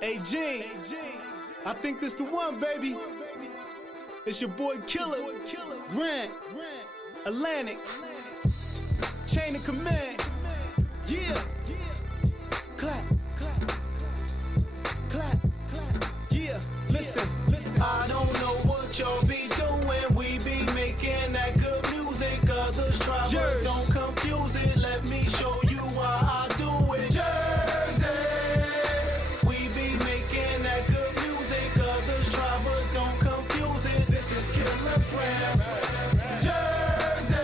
Hey, Djing, I think this the one, baby. It's your boy Killer, Grant, Atlantic, Chain of Command. Yeah. Clap, clap, clap, clap. Yeah, listen. I don't know what y'all be doing. We be making that good music. Others try, but don't confuse it. Let me show you why I do it. Jersey. We be making that good music. Others try, but don't confuse it. This is Kilogram. Jersey.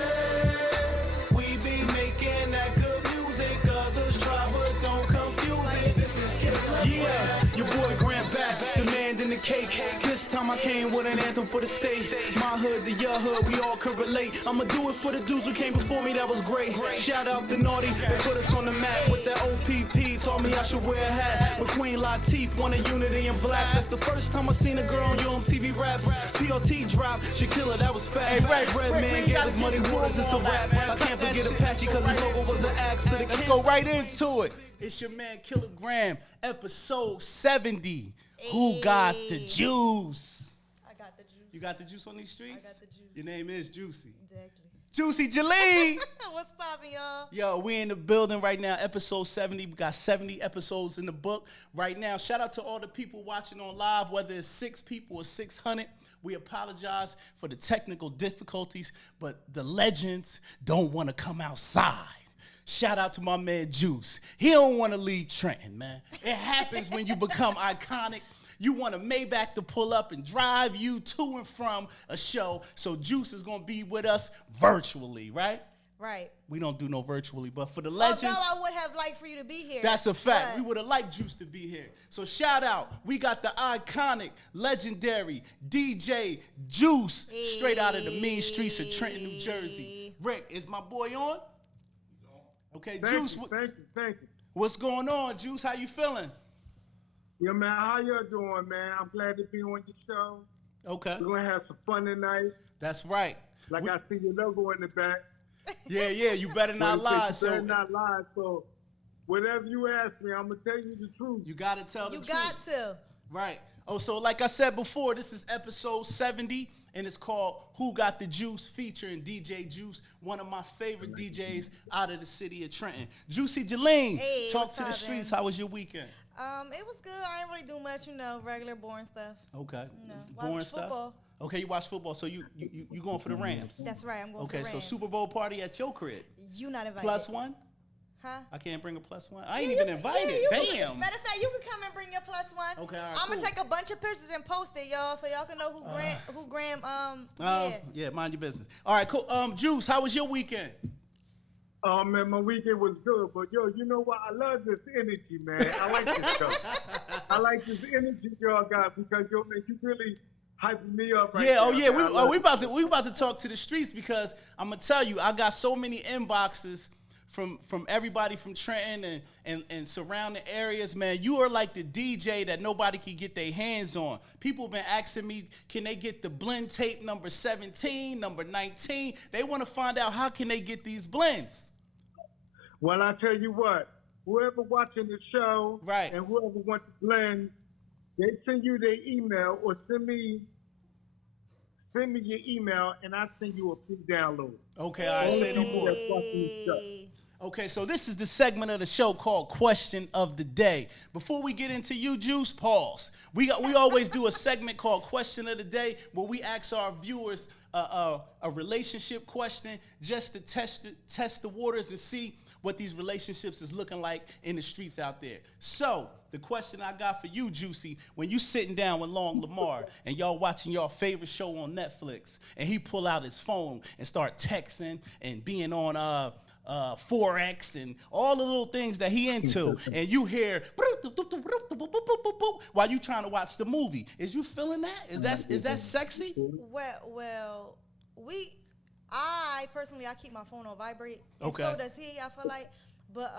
We be making that good music. Others try, but don't confuse it. This is Kilogram. Yeah, your boy Grant back, demanding the cake. This time I came with an anthem for the state. My hood to your hood, we all can relate. I'ma do it for the dudes who came before me, that was great. Shout out the naughty, they put us on the map with that OPP. Told me I should wear a hat. But Queen Latifah wanted unity in blacks. That's the first time I seen a girl on your own TV raps. POT drop, Shakilla, that was fat. Hey, Red Man gave us Muddy Waters, it's a rap. I can't forget Apache cause his logo was an axe. Let's go right into it. It's your man Kilogram, episode 70. Who got the juice? I got the juice. You got the juice on these streets? I got the juice. Your name is Juicy. Exactly. Juicy Jaleen. What's poppin', y'all? Yo, we in the building right now, episode 70. We got 70 episodes in the book right now. Shout out to all the people watching on live, whether it's 6 people or 600. We apologize for the technical difficulties, but the legends don't want to come outside. Shout out to my man Juice. He don't want to leave Trenton, man. It happens when you become iconic. You want a Maybach to pull up and drive you to and from a show. So Juice is going to be with us virtually, right? Right. We don't do no virtually, but for the legends. Although I would have liked for you to be here. That's a fact. But We would have liked Juice to be here. So shout out. We got the iconic, legendary DJ Juice straight out of the mean streets of Trenton, New Jersey. Rick, is my boy on? Okay, Juice. Thank you. What's going on, Juice? How you feeling? Yeah, man, how y'all doing, man? I'm glad to be on your show. Okay. We're going to have some fun tonight. That's right. Like I see your logo in the back. Yeah, you better not lie. You So better not lie. So whatever you ask me, I'm going to tell you the truth. you got to tell the you truth. got to. Right. Oh, so like I said before, this is episode 70, and it's called Who Got the Juice, featuring DJ Juice, one of my favorite DJs out of the city of Trenton. Juicy Jaleen, Hey, talk what's to the up, streets. man? How was your weekend? It was good. I didn't really do much, regular boring stuff. Okay. No. Boring Watch stuff? football. Okay, you watch football, so you going for the Rams. That's right. I'm going Okay, for so Rams. Super Bowl party at your crib. You not invited. +1? Huh? I can't bring a +1? I ain't even invited. Damn. Matter of fact, you can come and bring your +1. Okay, all right, I'm gonna cool. take a bunch of pictures and post it, y'all, so y'all can know who Graham. Yeah, mind your business. All right, cool. Juice, how was your weekend? Oh, man, my weekend was good. But, yo, you know what? I love this energy, man. I like this stuff. I like this energy y'all got because, yo, man, you really hyping me up right now. We about to talk to the streets because I'm gonna tell you, I got so many inboxes from everybody from Trenton and surrounding areas, man. You are like the DJ that nobody can get their hands on. People been asking me, can they get the blend tape number 17, number 19? They want to find out how can they get these blends. Well, I tell you what, whoever watching the show Right. and whoever wants to blend, they send you their email or send me your email and I send you a free download. Okay, all right, say no more. That's watching the show. Okay, so this is the segment of the show called Question of the Day. Before we get into you, Juice, pause. We always do a segment called Question of the Day where we ask our viewers a relationship question just to test the waters and see what these relationships is looking like in the streets out there. So the question I got for you, Juicy, when you sitting down with Long Lamar and y'all watching your favorite show on Netflix and he pull out his phone and start texting and being on Forex and all the little things that he into, and you hear while you trying to watch the movie. Is you feeling that? Is that sexy? Well, I personally keep my phone on vibrate. And Okay. so does he, I feel like. But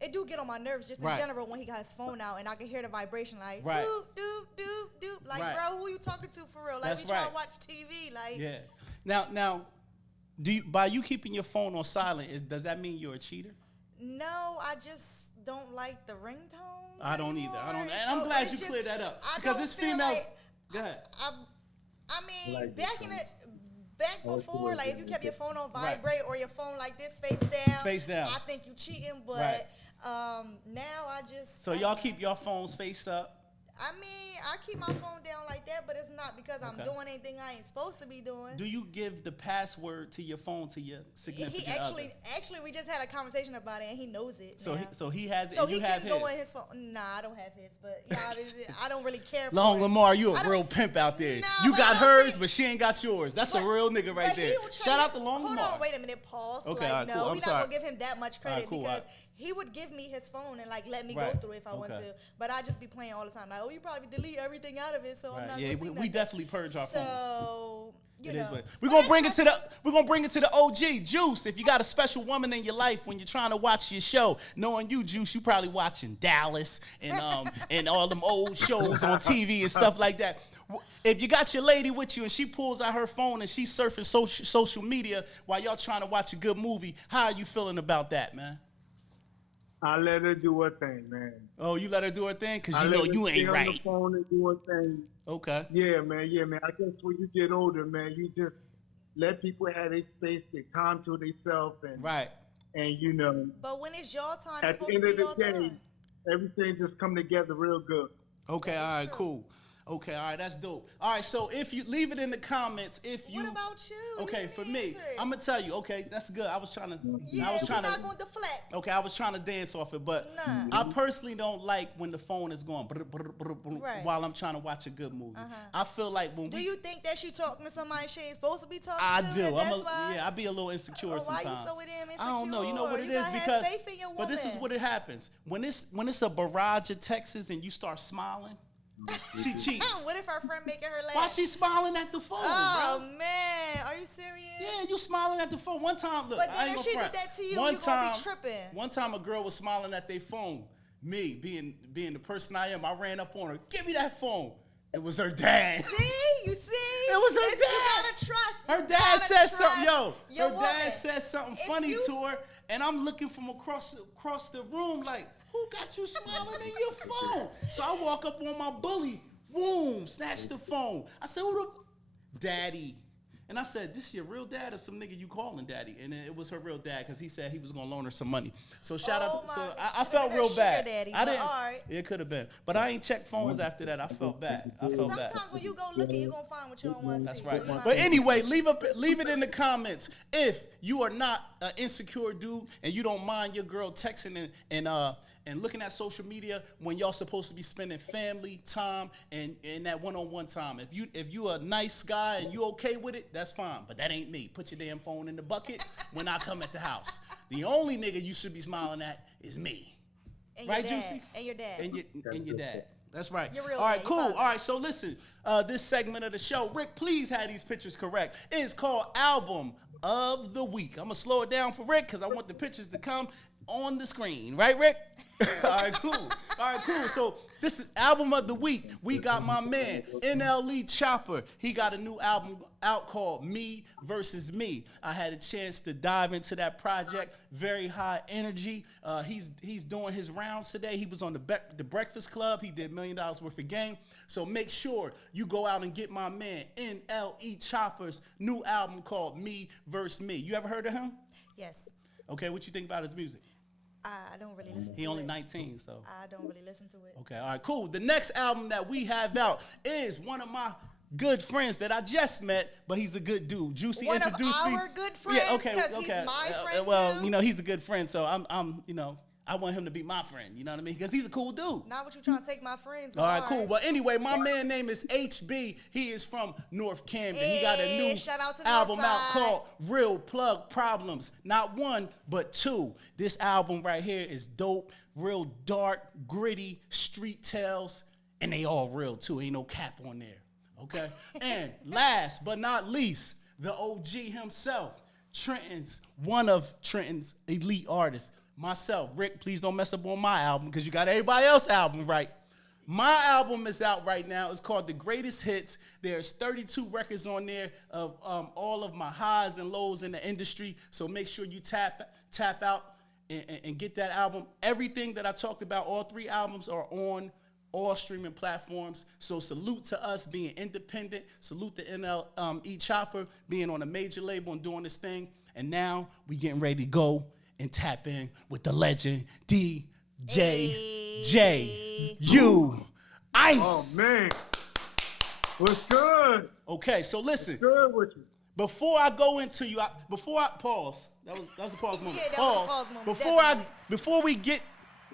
it do get on my nerves just in Right. general when he got his phone out and I can hear the vibration like Right. doop, doop, doop, doop. Like, Right. bro, who you talking to for real? Like, That's we trying right. to watch TV. Like, Yeah. Now, by you keeping your phone on silent, does that mean you're a cheater? no, I just don't like the ringtones. I don't either. I don't. And So I'm glad it's you just- cleared that up I because don't it's feel females. like- Go ahead. I mean, Like back this in one. back Oh, before, sure, like if you yeah, kept your yeah. phone on Right. vibrate or your phone like this face down, Face down. I think you cheating. Right. But now I just. So y'all keep your phones faced up. I mean, I keep my phone down like that, but it's not because I'm Okay. doing anything I ain't supposed to be doing. Do you give the password to your phone to your significant He other? actually, we just had a conversation about it, and he knows it. So now. so he has it. So and he you have can go his. in his phone. Nah, I don't have his, but yeah, I don't really care. Long for it. Lamar, you I a don't- real pimp out there. No, You but got I don't hers, think- but she ain't got yours. That's a But- real nigga right but he there. will trade- Shout out to Long Hold Lamar. on, wait a minute, pause. Okay, like, alright, no, cool. I'm we're sorry. not gonna give him that much credit Alright, cool, because alright. he would give me his phone and like let me Right. go through it if I want Okay. to. But I just be playing all the time. Like, oh, you probably delete everything out of it, so I'm Right. not. Yeah, gonna see we nothing. definitely purge our phones. So you It know, is what we're gonna bring it to the OG Juice. If you got a special woman in your life when you're trying to watch your show, knowing you Juice, you probably watching Dallas and and all them old shows on TV and stuff like that. If you got your lady with you and she pulls out her phone and she's surfing social media while y'all trying to watch a good movie, how are you feeling about that, man? I let her do her thing, man. Oh, you let her do her thing because I you know let her you stay ain't on the right. phone and do her thing. Okay. Yeah, man. I guess when you get older, man, you just let people have their space, they time to themselves, and Right. and you know, but when it's your time, it's at the supposed end to of be the your day, time. everything just come together real good. Okay, all right, cool. Okay, all right, that's dope. All right, so if you leave it in the comments, if you What about you? You okay, didn't for me, answer it. I'm gonna tell you. Okay, that's good. I was trying to. Yeah, I was we're trying not to. gonna deflect. Okay, I was trying to dance off it, but Nah. I personally don't like when the phone is going Right. while I'm trying to watch a good movie. I feel like when Do we, you think that she talking to somebody she ain't supposed to be talking I to? do. And that's why? Yeah, I be a little insecure Oh, why you sometimes. so damn I don't know. You know what it insecure? You is gotta have because. faith in your But this is woman. what it happens when it's a barrage of texts and you start smiling. She cheat. What if her friend making her laugh? Why she smiling at the phone, Oh bro? man, are you serious? Yeah, you smiling at the phone. One time, look, But I then ain't if gonna she front. did that to you, One you gonna be time- tripping. One time, a girl was smiling at their phone. Me, being the person I am, I ran up on her. Give me that phone. It was her dad. See, you see? It was her It's- dad. You gotta trust. Her You dad gotta said trust something, yo. your Her woman. dad said something If funny you- to her, and I'm looking from across the room like, who got you smiling in your phone? So I walk up on my bully, boom, snatch the phone. I said, who the daddy? And I said, this your real dad or some nigga you calling daddy? And then it was her real dad because he said he was gonna loan her some money. So shout Oh out. my- So I could've felt been her real sugar bad. daddy, I but didn't. all right. It could have been, but I ain't checked phones after that. I felt bad. I felt bad. Sometimes when you go looking, you gonna find what you don't want to see. That's right. So you But might- anyway, leave it in the comments if you are not an insecure dude and you don't mind your girl texting and looking at social media when y'all supposed to be spending family time and that one-on-one time. If you a nice guy and you okay with it, that's fine. But that ain't me. Put your damn phone in the bucket when I come at the house. The only nigga you should be smiling at is me. and right, your dad, Juicy? And your dad. And your dad. That's right. Your real All right, dad, your cool. father. All right, so listen, this segment of the show, Rick, please have these pictures correct. It's called Album of the Week. I'm going to slow it down for Rick because I want the pictures to come on the screen. Right, Rick? All right, cool. All right, cool. So this is Album of the Week. We got my man, NLE Chopper. He got a new album out called Me Versus Me. I had a chance to dive into that project. Very high energy. He's doing his rounds today. He was on the Breakfast Club. He did $1 million worth of game. So make sure you go out and get my man, NLE Chopper's new album called Me Versus Me. You ever heard of him? Yes. Okay, what you think about his music? I don't really listen to it. He only 19, so. I don't really listen to it. Okay, all right, cool. The next album that we have out is one of my good friends that I just met, but he's a good dude. Juicy One of introduced me. our good friends, Yeah, okay, 'cause okay. he's my friend, well, too? you know, he's a good friend, so I'm, you know, I want him to be my friend. You know what I mean? Because he's a cool dude. Not what you trying to take my friends. All right, cool. Well, anyway, my man name is HB. He is from North Camden. He got a Hey, new shout out to album out Northside. called Real Plug Problems. Not one, but two. This album right here is dope, real dark, gritty, street tales, and they all real too. Ain't no cap on there. Okay? And last but not least, the OG himself, one of Trenton's elite artists. Myself, Rick, please don't mess up on my album because you got everybody else's album right. My album is out right now. It's called The Greatest Hits. There's 32 records on there of all of my highs and lows in the industry. So make sure you tap out and get that album. Everything that I talked about, all 3 albums are on all streaming platforms. So salute to us being independent. Salute to N.L.E. Chopper being on a major label and doing this thing. And now we getting ready to go and tap in with the legend D.J.J.U. Ice. Oh, man. What's good? Okay, so listen. What's good with you? Before I go into you, pause. That was a pause moment. Yeah, that was a pause moment, Before we get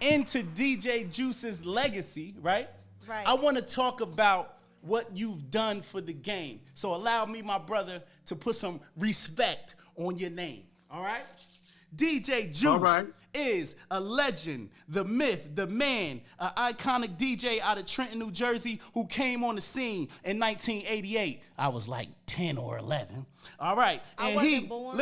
into DJ Juice's legacy, right? Right. I want to talk about what you've done for the game. So allow me, my brother, to put some respect on your name. All right? DJ Juice is a legend, the myth, the man, an iconic DJ out of Trenton, New Jersey, who came on the scene in 1988. I was like 10 or 11. All right. And I wasn't born.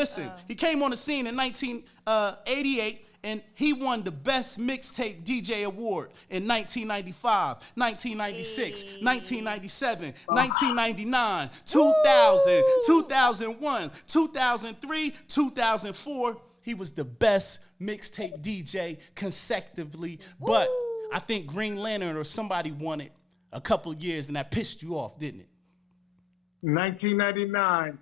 He came on the scene in 1988. And he won the Best Mixtape DJ Award in 1995, 1996, 1997, 1999, 2000, 2001, 2003, 2004. He was the best mixtape DJ consecutively. But I think Green Lantern or somebody won it a couple of years, and that pissed you off, didn't it? 1999.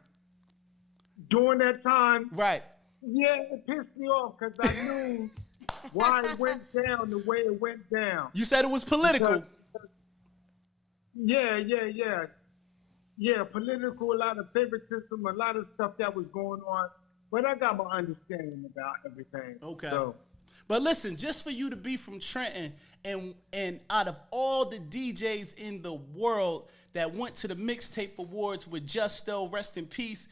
During that time. Right. Yeah, it pissed me off because I knew why it went down the way it went down. You said it was political. Because, yeah, political, a lot of favoritism, a lot of stuff that was going on. But I got my understanding about everything. Okay. So. But listen, just for you to be from Trenton and out of all the DJs in the world that went to the Mixtape Awards with Justo, rest in peace,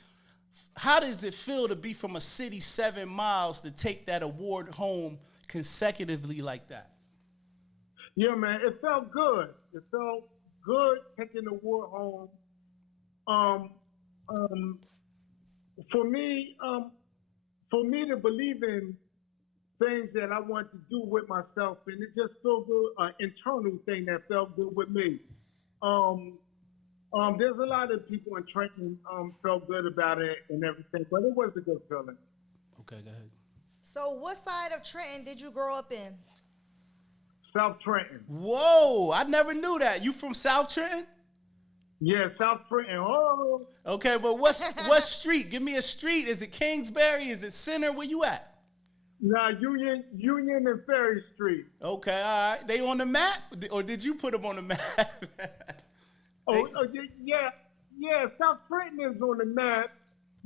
how does it feel to be from a city 7 miles to take that award home consecutively like that? Yeah, man, it felt good. It felt good taking the award home. For me to believe in things that I want to do with myself, and it just felt good, an internal thing that felt good with me. There's a lot of people in Trenton felt good about it and everything, but it was a good feeling. Okay, go ahead. So what side of Trenton did you grow up in? South Trenton. Whoa, I never knew that. You from South Trenton? Yeah, South Trenton. Oh. Okay, but what street? Give me a street. Is it Kingsbury? Is it Center? Where you at? Nah, Union and Ferry Street. Okay, all right. They on the map? Or did you put them on the map? Yeah. South Trenton is on the map.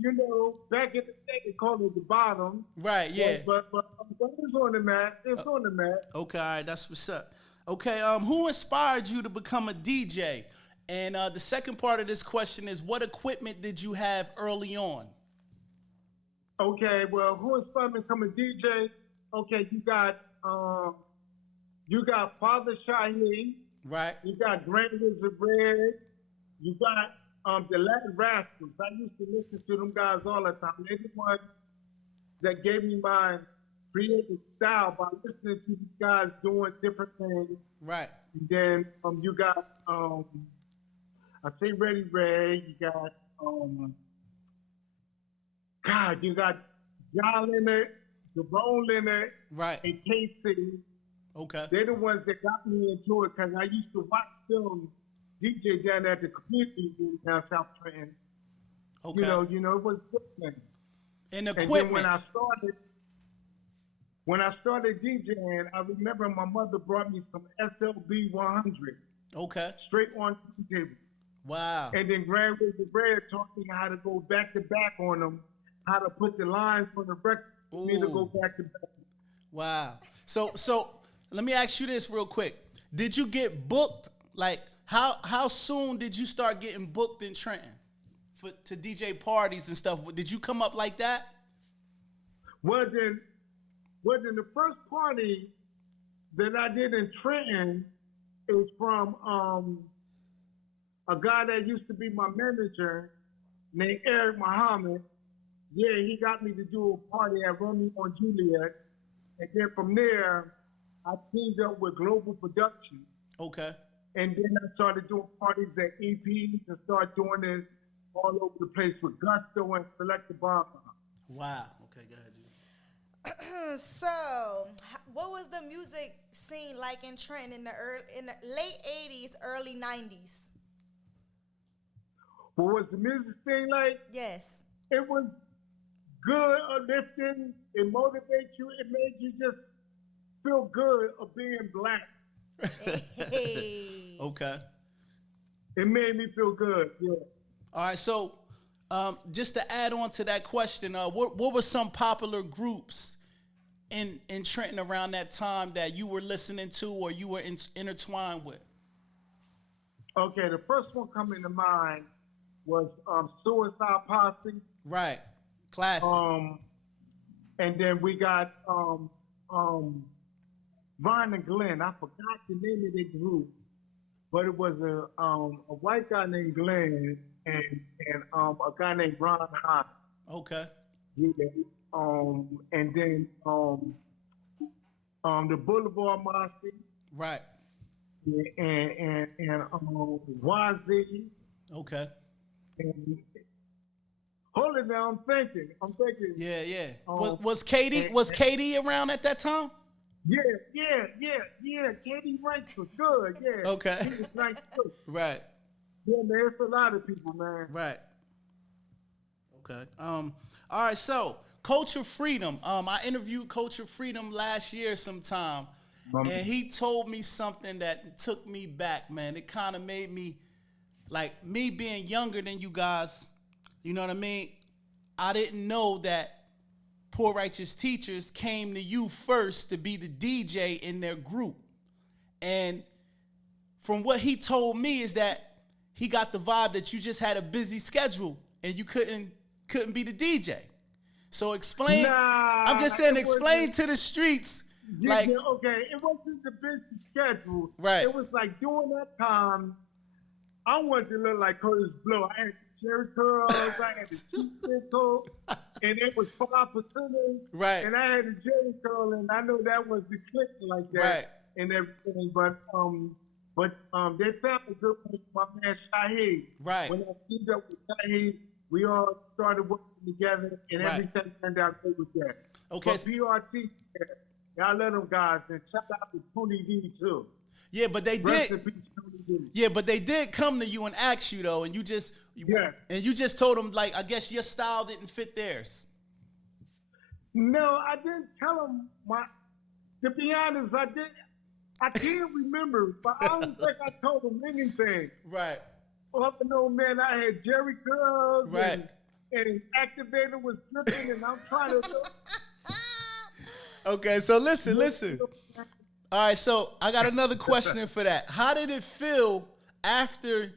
You know, back in the day, they called it the bottom. Right, yeah. But it's on the map. It's on the map. Okay, all right. That's what's up. Okay, who inspired you to become a DJ? And the second part of this question is, what equipment did you have early on? Okay, well, who inspired me to become a DJ? Okay, you got Father Shaheed. Right. You got Granules of Red. You got the Latin Rascals. I used to listen to them guys all the time. They're the ones that gave me my creative style by listening to these guys doing different things. Right. And then you got I say Ready Ray. You got you got John Leonard, Jerome Leonard, right, and Casey. Okay. They're the ones that got me into it because I used to watch them DJ down at the community down South Trenton. Okay. You know, it was good. And then when I started DJing, I remember my mother brought me some SLB 100. Okay. Straight on the table. Wow. And then Grand Wizard Bread taught me how to go back to back on them, how to put the lines for the record for me to go back to back. Wow. So let me ask you this real quick. Did you get booked? Like, how soon did you start getting booked in Trenton to DJ parties and stuff? Did you come up like that? Well, then the first party that I did in Trenton, it was from a guy that used to be my manager named Eric Muhammad. Yeah, he got me to do a party at Romeo and Juliet. And then from there, I teamed up with Global Productions. Okay. And then I started doing parties at EPs and started doing this all over the place with Gusto and Select the Bomb. Wow. Okay, go ahead. So, what was the music scene like in Trenton in the late '80s, early '90s? What was the music thing like? Yes. It was good, uplifting. It motivates you. It made you just feel good of being black. Hey. Okay. It made me feel good. Yeah. All right. So, just to add on to that question, what were some popular groups in Trenton around that time that you were listening to or you were intertwined with? Okay, the first one coming to mind was Suicide Posse. Right. Classic. And then we got Ron and Glenn. I forgot the name of the group, but it was a white guy named Glenn and a guy named Ron Hart. Okay. Yeah. And then the Boulevard Mossy. Right. And YZ. Okay. And hold it now, I'm thinking. Yeah. Was Katie around at that time? Yeah. Katie Ranks was good, yeah. Okay. He was nice too. Right. Yeah, man, it's a lot of people, man. Right. Okay. All right, so Culture Freedom. I interviewed Culture Freedom last year sometime. And he told me something that took me back, man. It kind of made me, like, me being younger than you guys, you know what I mean? I didn't know that Poor Righteous Teachers came to you first to be the DJ in their group. And from what he told me is that he got the vibe that you just had a busy schedule and you couldn't be the DJ. So explain. Nah, I'm just saying, explain to the streets. Like, okay, it wasn't the busy schedule. Right. It was like during that time, I wanted to look like Curtis Blow. I had the cherry curls, I had the cheek curl, and it was 5%. Right. And I had the cherry curl, and I know that was the click like that. Right. And everything, but they found a good one with my man Shaheed. Right. When I teamed up with Shaheed, we all started working together, and Right. everything turned out good with that. Okay. But PRT, y'all let them guys, and shout out to Tony D too. yeah, but they Rest did. in peace, Tony D. Yeah, but they did come to you and ask you though, and you just told them, like, I guess your style didn't fit theirs. No, I didn't tell them to be honest, I can't remember, but I don't think I told them anything. Right. All I know, man, I had Jerry curls, Right. and activator was dripping, and I'm trying to. Okay, so listen. All right, so I got another question for that. How did it feel after,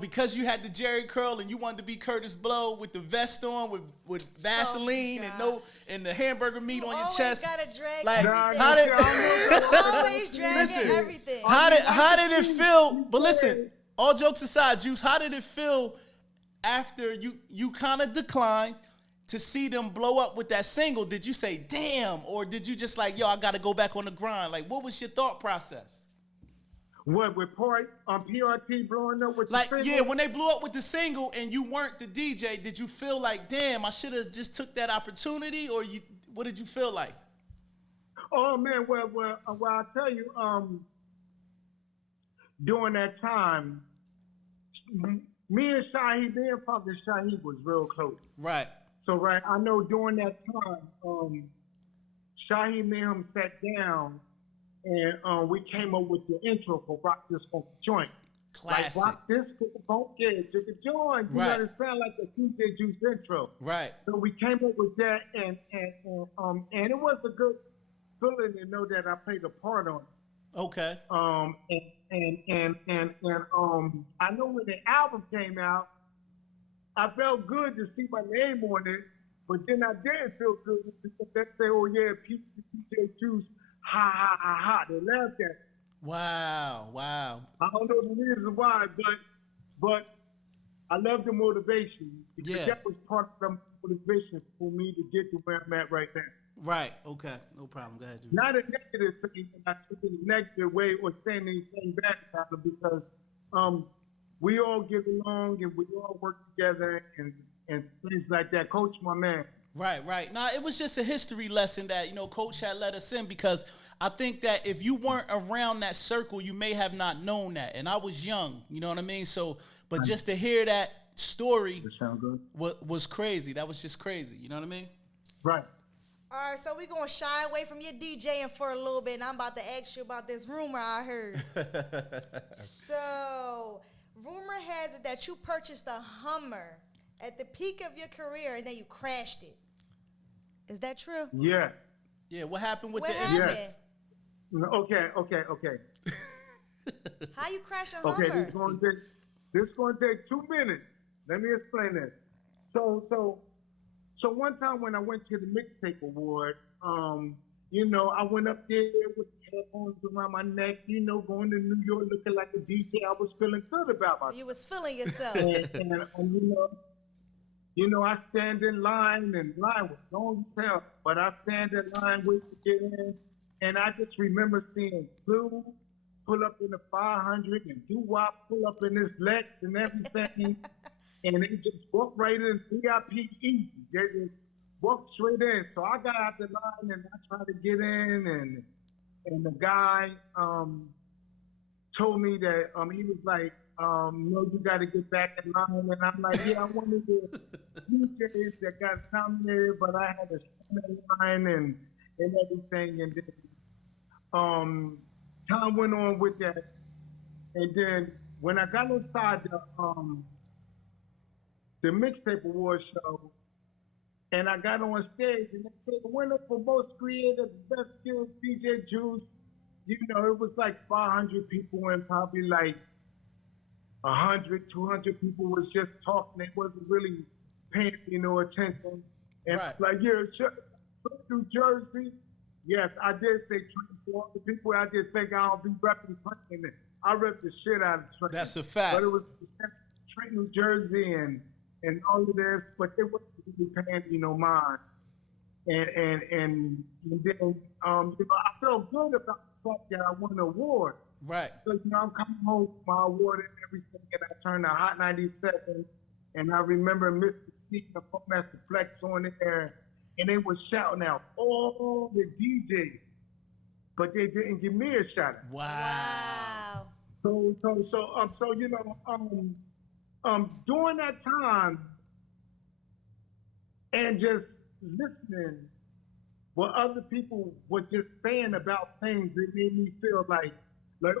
because you had the Jerry curl and you wanted to be Curtis Blow with the vest on with Vaseline and the hamburger meat on your chest? Gotta drag Like, everything. how did Always dragging everything. How did it feel? But listen, all jokes aside, Juice, how did it feel after you kind of declined to see them blow up with that single? Did you say, damn, or did you just like, yo, I got to go back on the grind? Like, what was your thought process? What, with PRT blowing up with the single? Yeah, when they blew up with the single and you weren't the DJ, did you feel like, damn, I should have just took that opportunity, or what did you feel like? Oh man, well, I'll tell you, during that time, me and Shaheed, me and Father Shaheed was real close. Right. So I know during that time, Shaheed and him sat down, and we came up with the intro for Rock This Funky Joint. Classic. Like Rock This Funky Joint. You understand, like the DJ Juice intro. Right. So we came up with that, and it was a good feeling to know that I played a part on it. Okay. I know when the album came out, I felt good to see my name on it, but then I didn't feel good because they say, "Oh yeah, PJ Juice, ha ha ha ha." They laughed at me. Wow. I don't know the reason why, but I love the motivation because that was part of the motivation for me to get to where I'm at right now. Right. Okay. No problem. Go ahead, Juice. Not a negative thing, but I took it a negative way or saying anything bad about it because we all get along and we all work together and things like that. Coach, my man. Right. Nah, it was just a history lesson that, Coach had let us in, because I think that if you weren't around that circle, you may have not known that. And I was young, you know what I mean? So, but just to hear that story was crazy. That was just crazy, you know what I mean? Right. All right, so we're going to shy away from your DJing for a little bit, and I'm about to ask you about this rumor I heard. So, rumor has it that you purchased a Hummer at the peak of your career, and then you crashed it. Is that true? Yeah. Yeah, what happened with what the happened? Yes. Okay. How you crash a Hummer? Okay, this is going to take 2 minutes. Let me explain this. So one time when I went to the Mixtape Award, I went up there with headphones around my neck, going to New York looking like a DJ. I was feeling good about myself. You was feeling yourself. and I stand in line, and line was long as hell, but I stand in line waiting to get in, and I just remember seeing Blue pull up in the 500 and Doo-Wop pull up in this Lex and everything. And they just walked right in, VIP easy. They just walked straight in. So I got out the line and I tried to get in, and the guy told me that he was like, no, you got to get back in line. And I'm like, yeah, I wanted the DJs that got nominated, but I had to stand in line and everything. And then time went on with that. And then when I got inside the Mixtape Award show, and I got on stage, and they said the winner for most creative, best skills, DJ Juice. It was like 500 people, and probably like 100, 200 people was just talking. They wasn't really paying, attention. And right. It's like, yeah, New Jersey. Yes, I did say Trenton. For all the people I just think I don't be repping Trenton. I rep the shit out of Trenton. That's a fact. But it was Trenton, New Jersey, and all of this, but they wasn't really paying mind. And then I felt good about the fact that I won an award. Right. So I'm coming home with my award and everything, and I turned a Hot 97, and I remember Mr. C and Master Flex on there, and they were shouting out all the DJs, but they didn't give me a shout out. Wow. So during that time, and just listening what other people were just saying about things, it made me feel like,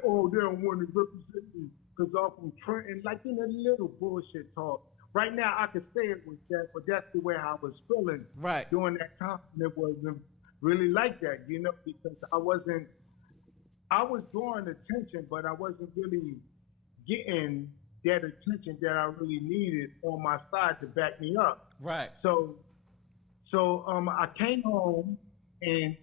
oh, they don't want to represent me because I'm from Trenton, like little bullshit talk. Right now, I could say it was that, but that's the way I was feeling during that time. It wasn't really like that, because I was drawing attention, but I wasn't really getting that attention that I really needed on my side to back me up. Right. So I came home and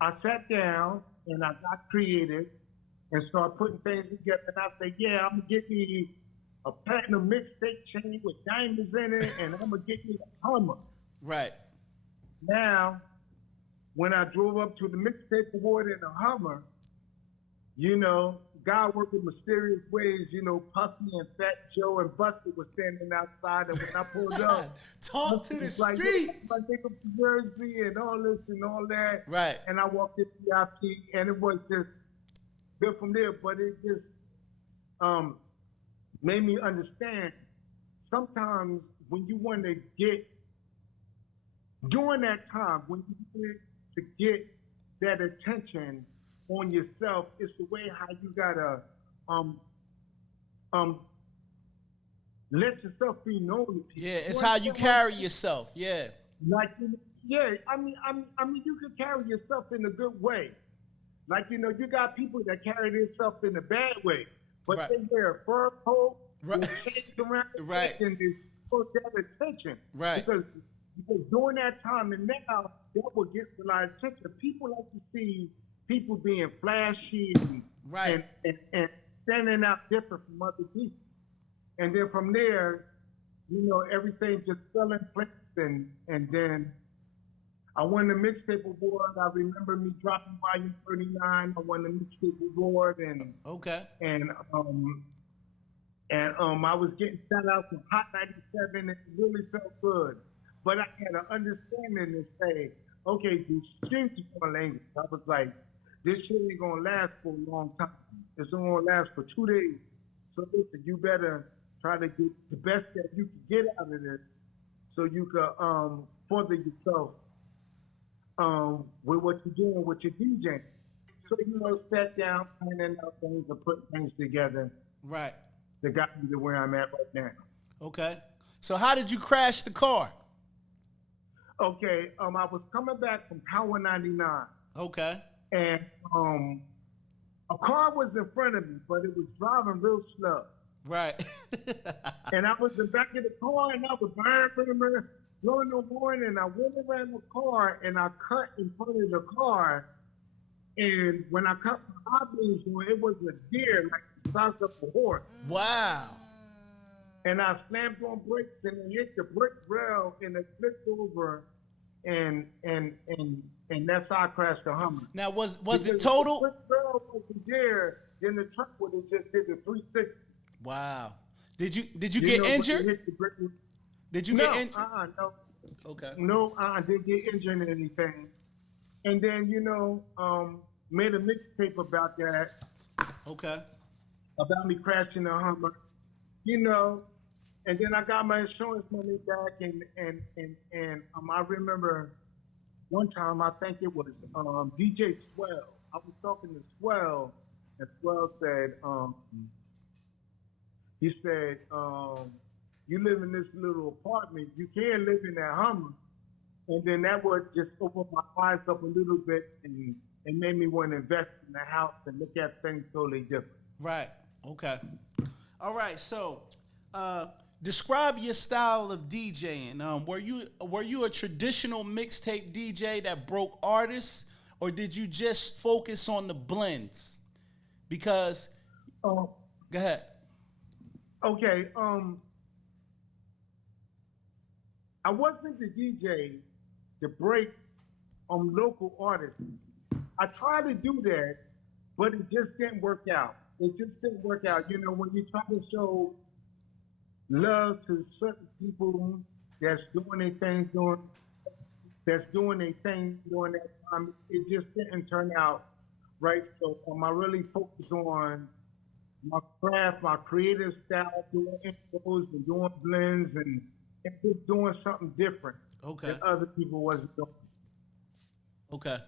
I sat down and I got creative and started putting things together. And I said, yeah, I'm gonna get me a platinum mixtape chain with diamonds in it, and I'm gonna get me a Hummer. Right. Now, when I drove up to the Mixtape Award in the Hummer, God worked in mysterious ways. Puffy and Fat Joe and Buster were standing outside, and when I pulled up, talk to the like, streets. Like they from Jersey and all this and all that. Right. And I walked in VIP, and it was just good from there. But it just made me understand. Sometimes when you want to get during that time, when you want to get that attention on yourself, it's the way how you gotta let yourself be known to people. Yeah, it's how you carry yourself. Yeah. Like, yeah, I mean, you can carry yourself in a good way. Like, you got people that carry themselves in a bad way, but they wear a fur coat, and shades around the neck, and they supposed to have attention. Right. Because during that time and now, that will get a lot of attention. People like to see people being flashy and standing out different from other people. And then from there, everything just fell in place. And then I won the Mixtape Award. I remember me dropping Volume 39. I won the Mixtape Award. And And I was getting shout outs from Hot 97, and it really felt good. But I had an understanding to say, okay, the streets are language. I was like, this shit ain't gonna last for a long time. It's only gonna last for 2 days. So listen, you better try to get the best that you can get out of this, so you can further yourself with what you're doing with your DJing. So sat down, planning out things and putting things together. Right. That got me to where I'm at right now. Okay. So how did you crash the car? Okay. I was coming back from Power 99. Okay. And a car was in front of me, but it was driving real slow. Right. And I was in the back of the car, and I was blowing no horn, and I went around the car, and I cut in front of the car. And when I cut my eyelids, it was a deer, like the size of a horse. Wow. And I slammed on brakes, and it hit the brick rail, and it flipped over, and that's how I crashed the Hummer. Now, was it total? If the brick rail wasn't there, then the truck would have just hit the 360. Wow. Did you get injured? Did you get injured? No. Okay. No, I didn't get injured in anything. And then, made a mixtape about that. Okay. About me crashing the Hummer. And then I got my insurance money back, and I remember one time, I think it was DJ Swell. I was talking to Swell, and Swell said, he said, you live in this little apartment, you can live in that Hummer. And then that would just open my eyes up a little bit and made me want to invest in the house and look at things totally different. Right. Okay. All right. So, describe your style of DJing. Were you a traditional mixtape DJ that broke artists, or did you just focus on the blends? Because, go ahead. Okay. I wasn't the DJ to break local artists. I tried to do that, but it just didn't work out. It just didn't work out. When you try to show love to certain people that's doing their thing during that time, it just didn't turn out right. So I really focused on my craft, my creative style, doing intros and doing blends and just doing something different that other people wasn't doing. Okay.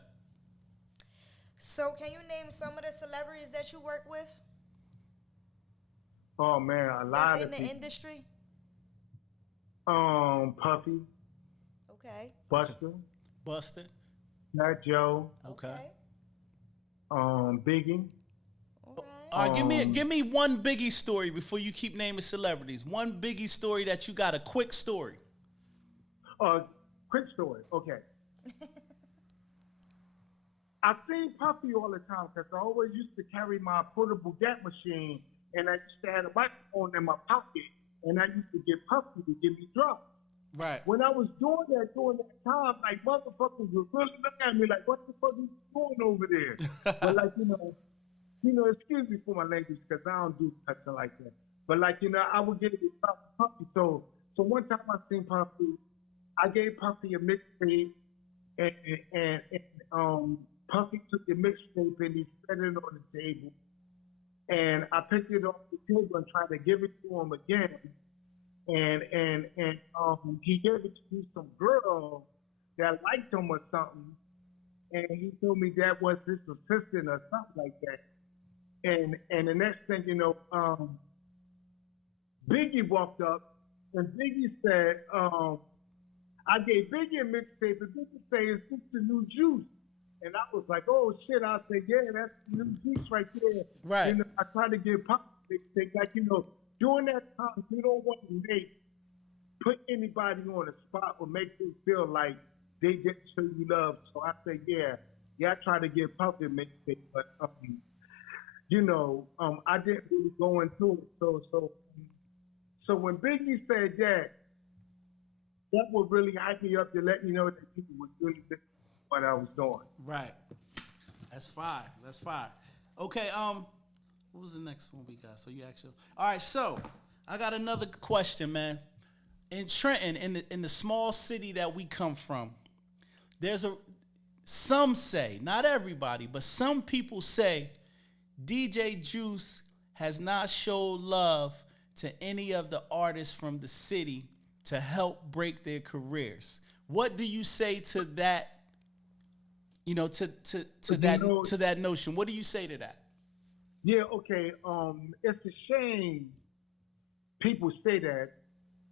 So can you name some of the celebrities that you work with? Oh man, a lot that's of in the industry. Puffy. Okay. Buster. Fat Joe. Okay. Biggie. All right, give me one Biggie story before you keep naming celebrities. One Biggie story that you got, a quick story. Quick story. Okay. I seen Puffy all the time because I always used to carry my portable gap machine, and I used to have a microphone in my pocket, and I used to get Puffy to give me drops. Right. When I was doing that time, like motherfuckers were really looking at me like, what the fuck are you doing over there? But like, excuse me for my language because I don't do something like that. But like, I would get it with Puffy. So one time I seen Puffy, I gave Puffy a mixtape, and Puffy took the mixtape and he set it on the table. And I picked it off the table and tried to give it to him again. And he gave it to some girl that liked him or something. And he told me that was his assistant or something like that. And the next thing you know, Biggie walked up and Biggie said, I gave Biggie a mixtape and Biggie said, is this the new Juice? And I was like, oh shit. I said, yeah, that's the new Juice right there. Right. And I tried to give Pop a mixtape, like, during that time, you don't want to put anybody on the spot or make them feel like they get to show you love. So I said, yeah, I tried to give Puffy a mixtape, but I didn't really go into it. So when Biggie said that would really hype me up to let me know that people was really listening to what I was doing. Right. That's fine. Okay. What was the next one we got? So you actually. All right, so I got another question, man. In Trenton, in the small city that we come from, some say, not everybody, but some people say DJ Juice has not showed love to any of the artists from the city to help break their careers. What do you say to that? You know, to that notion. What do you say to that? Yeah, okay. It's a shame people say that,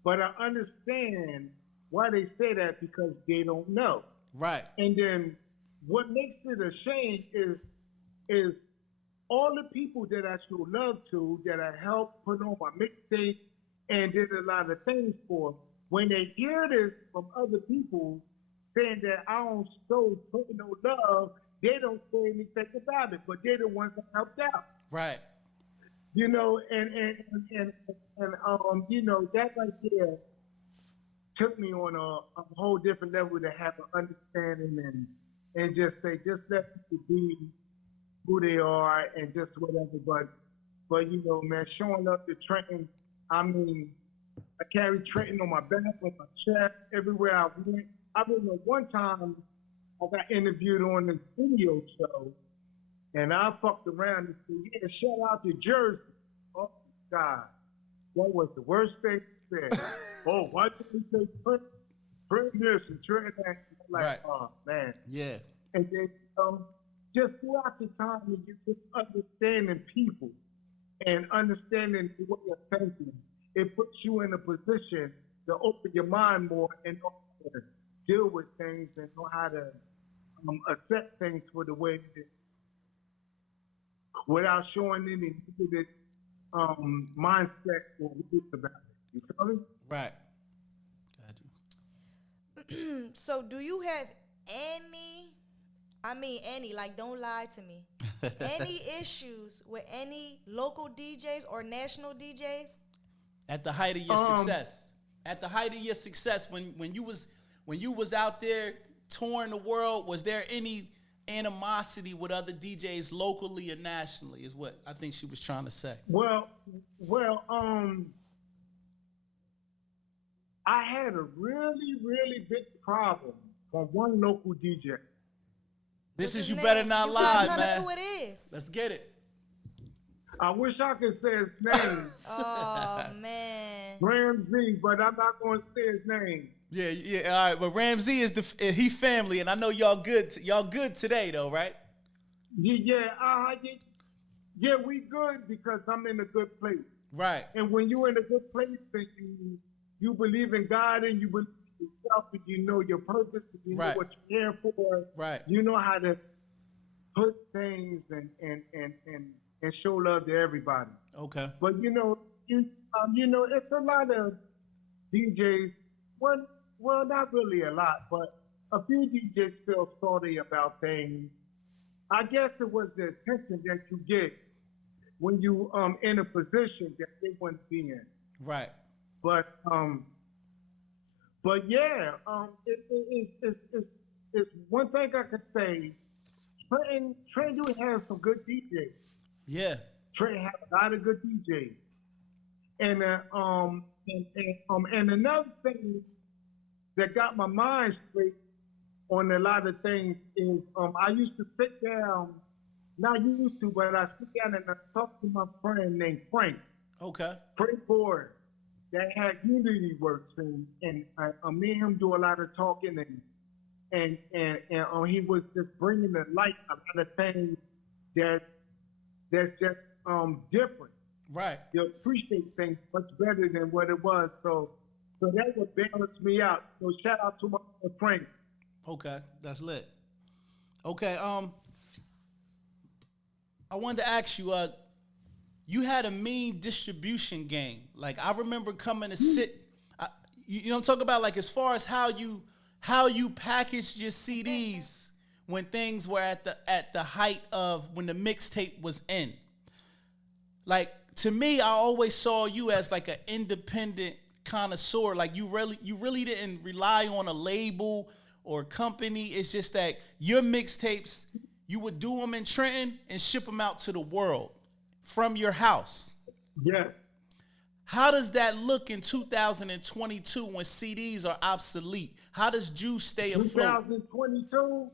but I understand why they say that because they don't know. Right. And then what makes it a shame is all the people that I show love to, that I helped put on my mixtape and did a lot of things for, when they hear this from other people saying that I don't show no love, they don't say anything about it, but they're the ones that helped out. Right. You know, and you know, that right there took me on a whole different level to have an understanding and just say, just let people be who they are and just whatever. But you know, man, showing up to Trenton, I mean, I carry Trenton on my back, on my chest, everywhere I went. I remember one time I got interviewed on the video show, and I fucked around and said, yeah, shout out to Jersey. Oh, God. That was the worst thing to say. Oh, why did we say Trenton this and Trenton that? Like, right. Oh, man. Yeah. And then, just throughout the time, you just understanding people and understanding what you're thinking, it puts you in a position to open your mind more and know how to deal with things and know how to accept things for the way it is without showing any negative mindset or weakness about it. You feel me? Right. Gotcha. So do you have any, like, don't lie to me, any issues with any local DJs or national DJs? At the height of your success. At the height of your success, when you was out there touring the world, was there any animosity with other DJs locally or nationally, is what I think she was trying to say. Well, I had a really, really big problem from one local DJ. This is You Better Not Lie, man. Tell us who it is. Let's get it. I wish I could say his name. Oh, man. Ramsey, but I'm not going to say his name. Yeah, all right. But Ramsey is he family, and I know y'all good today, though, right? Yeah, we good because I'm in a good place. Right. And when you're in a good place, and you believe in God and you believe in yourself, and you know your purpose, and you know what you're here for. Right. You know how to put things and show love to everybody. Okay. But you know, it's a lot of DJs. Well, not really a lot, but a few DJs feel salty about things. I guess it was the attention that you get when you in a position that they wouldn't be in. Right. But yeah, it's one thing I could say. Trenton has some good DJs. Yeah. Trenton has a lot of good DJs. And another thing that got my mind straight on a lot of things is I used to sit down, not used to, but I sit down and I talk to my friend named Frank. Okay. Frank Ford, that had Unity Works, and me and him do a lot of talking, and he was just bringing to light a lot of things that's just different. Right. You appreciate things much better than what it was. So that would balance me out. So shout out to my friend. Okay, that's lit. Okay, I wanted to ask you, you had a mean distribution game. Like, I remember coming to sit, you know what I'm talking about? Like, as far as how you packaged your CDs when things were at the height of when the mixtape was in. Like, to me, I always saw you as like an independent connoisseur. Like, you really didn't rely on a label or company. It's just that your mixtapes, you would do them in Trenton and ship them out to the world from your house. Yes. How does that look in 2022 when CDs are obsolete? How does Juice stay afloat? 2022,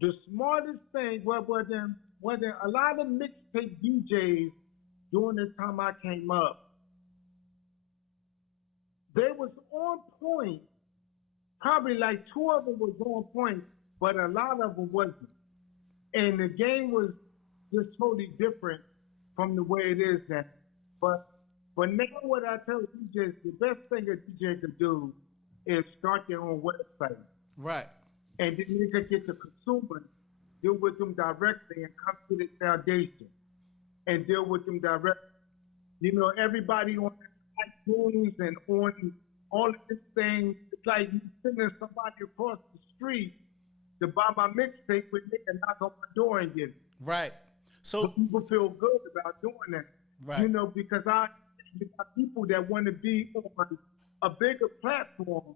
the smartest thing was a lot of mixtape DJs during the time I came up. They was on point. Probably like 2 of them was on point, but a lot of them wasn't. And the game was just totally different from the way it is now. But now what I tell DJs, the best thing a DJ can do is start their own website. Right. And then you can get the consumer, deal with them directly and come to the foundation and deal with them directly. You know, everybody on iTunes and on all of this thing, it's like you sending somebody across the street to buy my mixtape, but they can knock on my door and get it. Right. So people feel good about doing that. Right. You know, because you got people that want to be on a bigger platform